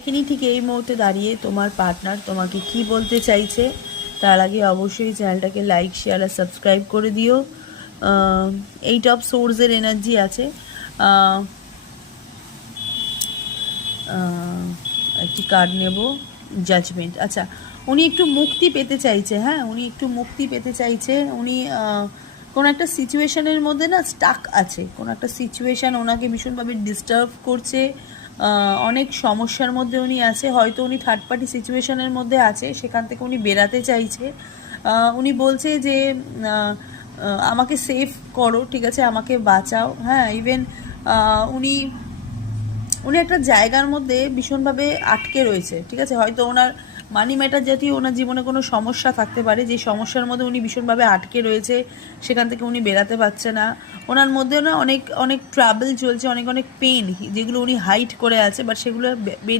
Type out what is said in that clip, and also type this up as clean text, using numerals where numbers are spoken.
এখানেই ঠিক এই মুহূর্তে দাঁড়িয়ে তোমার পার্টনার তোমাকে কি বলতে চাইছে। তার আগে অবশ্যই চ্যানেলটাকে লাইক, শেয়ার আর সাবস্ক্রাইব করে দিও। এইট অফ সোর্সের এনার্জি আছে। একটি কার্ড নেব, জাজমেন্ট। আচ্ছা, উনি একটু মুক্তি পেতে চাইছে। হ্যাঁ, উনি একটু মুক্তি পেতে চাইছে। উনি কোনো একটা সিচুয়েশানের মধ্যে না স্টাক আছে। কোনো একটা সিচুয়েশান ওনাকে ভীষণভাবে ডিস্টার্ব করছে। অনেক সমস্যার মধ্যে উনি আছে। হয়তো উনি থার্ড পার্টি সিচুয়েশানের মধ্যে আছে, সেখান থেকে উনি বেরাতে চাইছে। উনি বলছে যে আমাকে সেভ করো, ঠিক আছে, আমাকে বাঁচাও। হ্যাঁ, ইভেন উনি উনি একটা জায়গার মধ্যে ভীষণভাবে আটকে রয়েছে, ঠিক আছে। হয়তো ওনার মানি ম্যাটার জাতীয় ওনার জীবনে কোনো সমস্যা থাকতে পারে, যে সমস্যার মধ্যে উনি ভীষণভাবে আটকে রয়েছে, সেখান থেকে উনি বেরাতে পারছে না। ওনার মধ্যে না অনেক অনেক ট্রাবল চলছে, অনেক অনেক পেন, যেগুলো উনি হাইড করে আছে, বাট সেগুলো বেরিয়ে